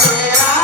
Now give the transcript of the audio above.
I.